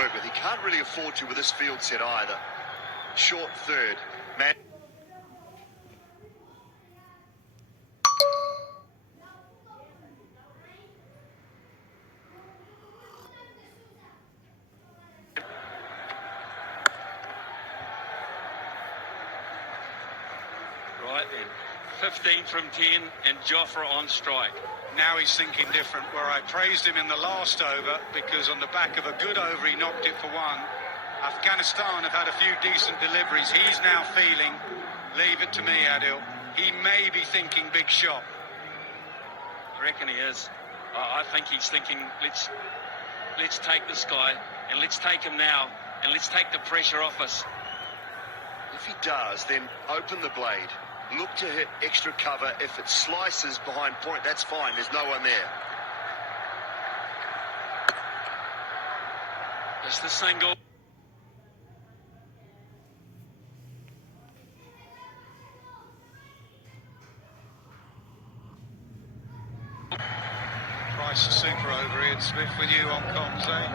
With. He can't really afford to with this field set either. Short third. Man. Right then, 15 from 10 and Jofra on strike. Now he's thinking different, where I praised him in the last over because on the back of a good over he knocked it for one. Afghanistan have had a few decent deliveries. He's now feeling, leave it to me, Adil. He may be thinking big shot. I reckon he is. I think he's thinking, let's take this guy and let's take him now and let's take the pressure off us. If he does, then open the blade. Look to hit extra cover. If it slices behind point, that's fine. There's no one there. It's the single. Price is super over here. Smith with you on comms, eh?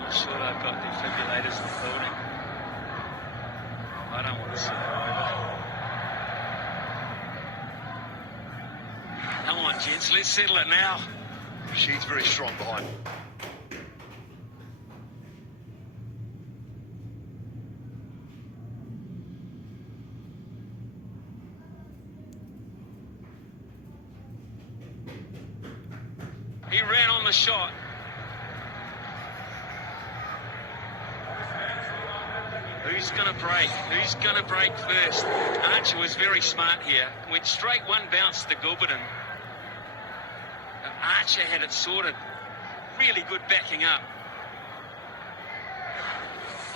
I'm sure they've got defibrillators in the building. I don't want to see it over. Come on, gents, let's settle it now. She's very strong behind. He ran on the shot. Who's going to break? Who's going to break first? Archer was very smart here. Went straight one bounce to Gilberton. Archer had it sorted. Really good backing up.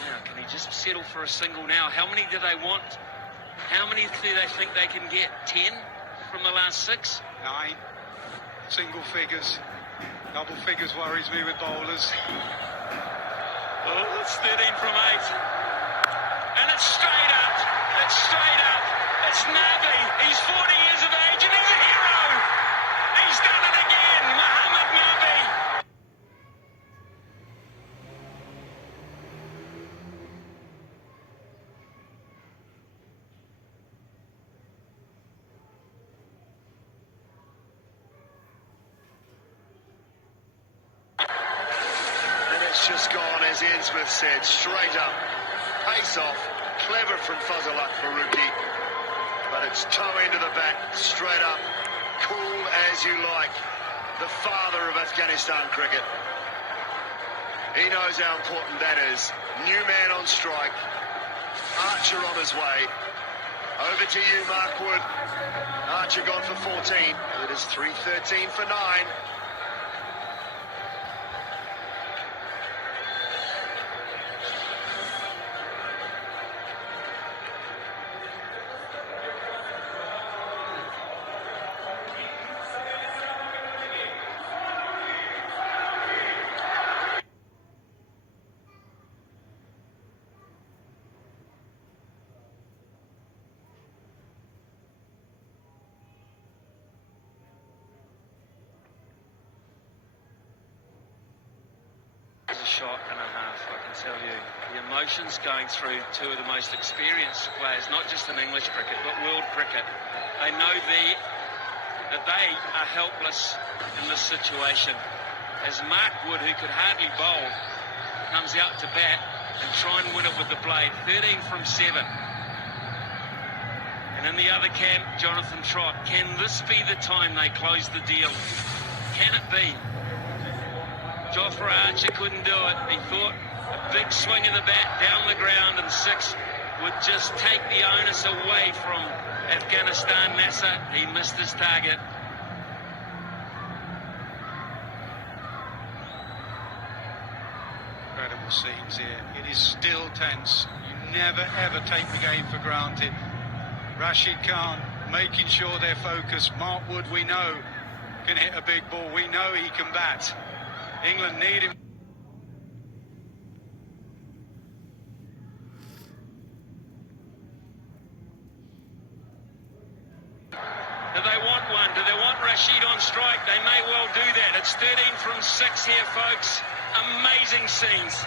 Now, can he just settle for a single now? How many do they want? How many do they think they can get? 10 from the last 6? 9. Single figures. Double figures worries me with bowlers. Oh, it's 13 from 8. And it's straight up. It's straight up. It's Nabi. He's 40 years of age and he's a hero. He's done it again. Mohammed Nabi. And it's just gone, as Ian Smith said, straight up. Pace off, clever from Fazalak Faruqi, but it's toe into the bat, straight up, cool as you like. The father of Afghanistan cricket. He knows how important that is. New man on strike, Archer on his way. Over to you, Mark Wood. Archer gone for 14. It is 3-13 for 9. A shot and a half, I can tell you. The emotions going through two of the most experienced players, not just in English cricket, but world cricket. They know that they are helpless in this situation. As Mark Wood, who could hardly bowl, comes out to bat and try and win it with the blade. 13 from 7. And in the other camp, Jonathan Trott. Can this be the time they close the deal? Can it be? Jofra Archer couldn't do it. He thought a big swing of the bat down the ground and 6 would just take the onus away from Afghanistan. Nasser, he missed his target. Incredible scenes here. It is still tense. You never ever take the game for granted. Rashid Khan making sure they're focused. Mark Wood, we know, can hit a big ball. We know he can bat. England need him. Do they want one? Do they want Rashid on strike? They may well do that. It's 13 for from 6 here, folks. Amazing scenes.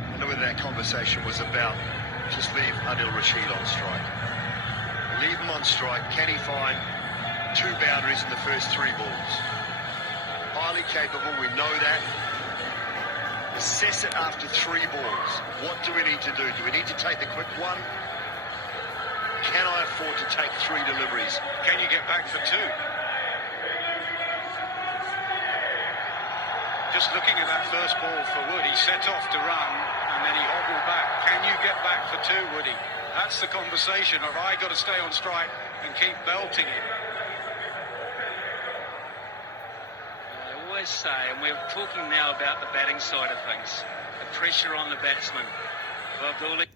I don't know whether that conversation was about just leave Adil Rashid on strike. Leave him on strike. Can he find 2 boundaries in the first 3 balls? Highly capable, we know that. Assess it after 3 balls. What do we need to do? Do we need to take the quick one? Can I afford to take 3 deliveries? Can you get back for 2? Just looking at that first ball for Wood, he set off to run and then he hobbled back. Can you get back for 2, Woody? That's the conversation. Have I got to stay on strike and keep belting it? I always say, and we're talking now about the batting side of things, the pressure on the batsman. Well, Dooley.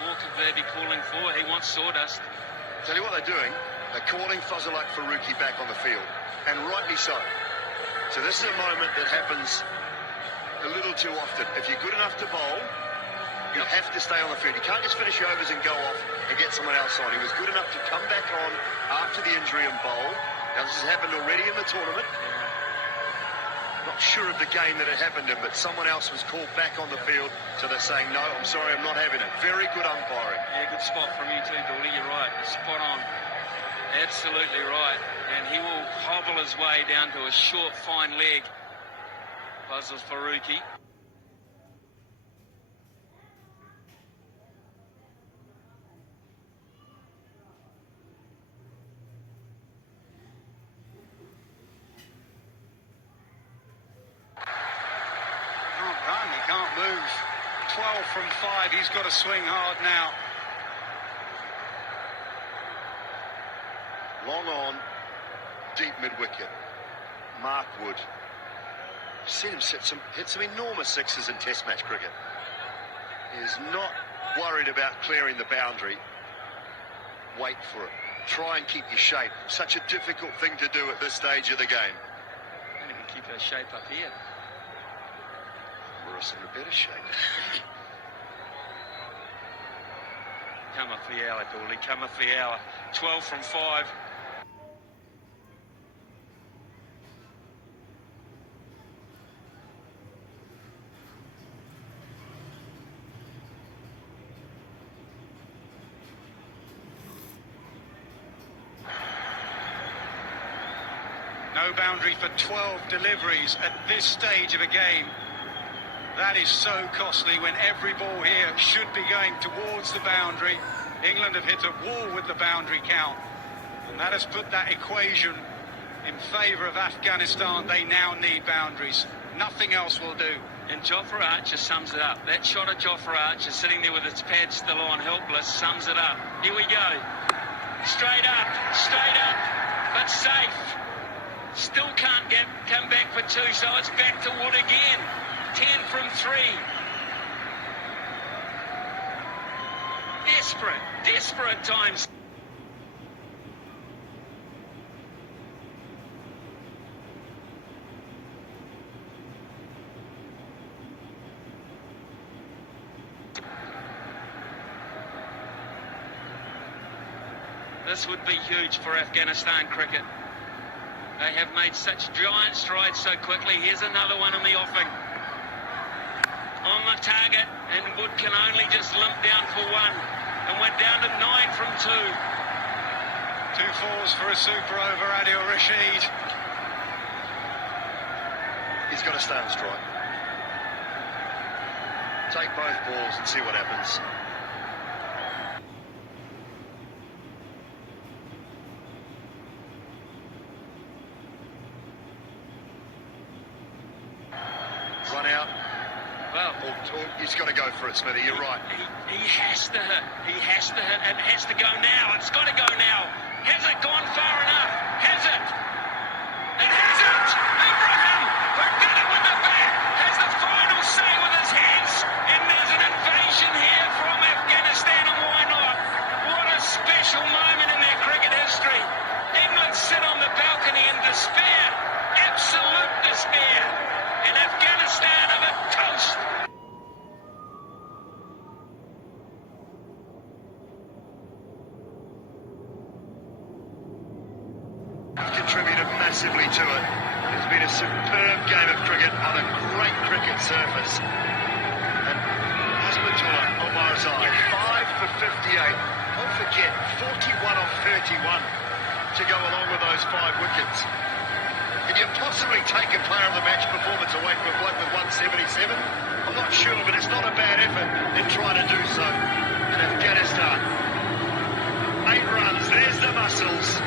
Walker there be calling for, he wants sawdust. Tell you what they're doing, they're calling Fazalak Farooqi back on the field, and rightly so. So this is a moment that happens a little too often. If you're good enough to bowl, you have to stay on the field. You can't just finish your overs and go off and get someone else on. He was good enough to come back on after the injury and bowl. Now this has happened already in the tournament. Not sure of the game that it happened in, but someone else was called back on the field, so they're saying, no, I'm sorry, I'm not having it. Very good umpiring. Yeah, good spot from you too, Dooley. You're right. Spot on. Absolutely right. And he will hobble his way down to a short, fine leg. Fazal Farooqi. Can't run, he can't move. 12 from 5, he's got to swing hard now. Long on, deep mid-wicket. Mark Wood. I've seen him hit some enormous sixes in Test match cricket. He is not worried about clearing the boundary. Wait for it. Try and keep your shape. Such a difficult thing to do at this stage of the game. I think we can keep our shape up here. We're in a better shape. Come off the hour, Dooley. Come off the hour. 12 from 5. No boundary for 12 deliveries at this stage of a game. That is so costly when every ball here should be going towards the boundary. England have hit a wall with the boundary count, and that has put that equation in favour of Afghanistan. They now need boundaries. Nothing else will do. And Jofra Archer sums it up. That shot of Jofra Archer sitting there with its pad still on, helpless, sums it up. Here we go. Straight up, but safe. Still can't come back for 2, so it's back to Wood again. 10 from 3. Desperate times. This would be huge for Afghanistan cricket. They have made such giant strides so quickly. Here's another one in the offing. On the target, and Wood can only just limp down for 1. And we're down to 9 from 2. 2 fours for a super over Adil Rashid. He's got to stay on strike. Take both balls and see what happens. Run out. Well, he's got to go for it, Smithy. You're right. He has to hit. He has to hit, and it has to go now. It's got to go now. Has it gone far enough? Has it? It hasn't! Ibrahim, who did it with the bat, has the final say with his hands. And there's an invasion here from Afghanistan, and why not? What a special moment in their cricket history. England agony and despair, absolute despair, and Afghanistan are a toast. Contributed massively to it. It's been a superb game of cricket on a great cricket surface. And Hasbullah Omarzai, 5 for 58. Don't forget, 41 off 31 to go along with those 5 wickets. Can you possibly take a player of the match performance away from a bloke with 177? I'm not sure, but it's not a bad effort in trying to do so. And Afghanistan, 8 runs, there's the muscles.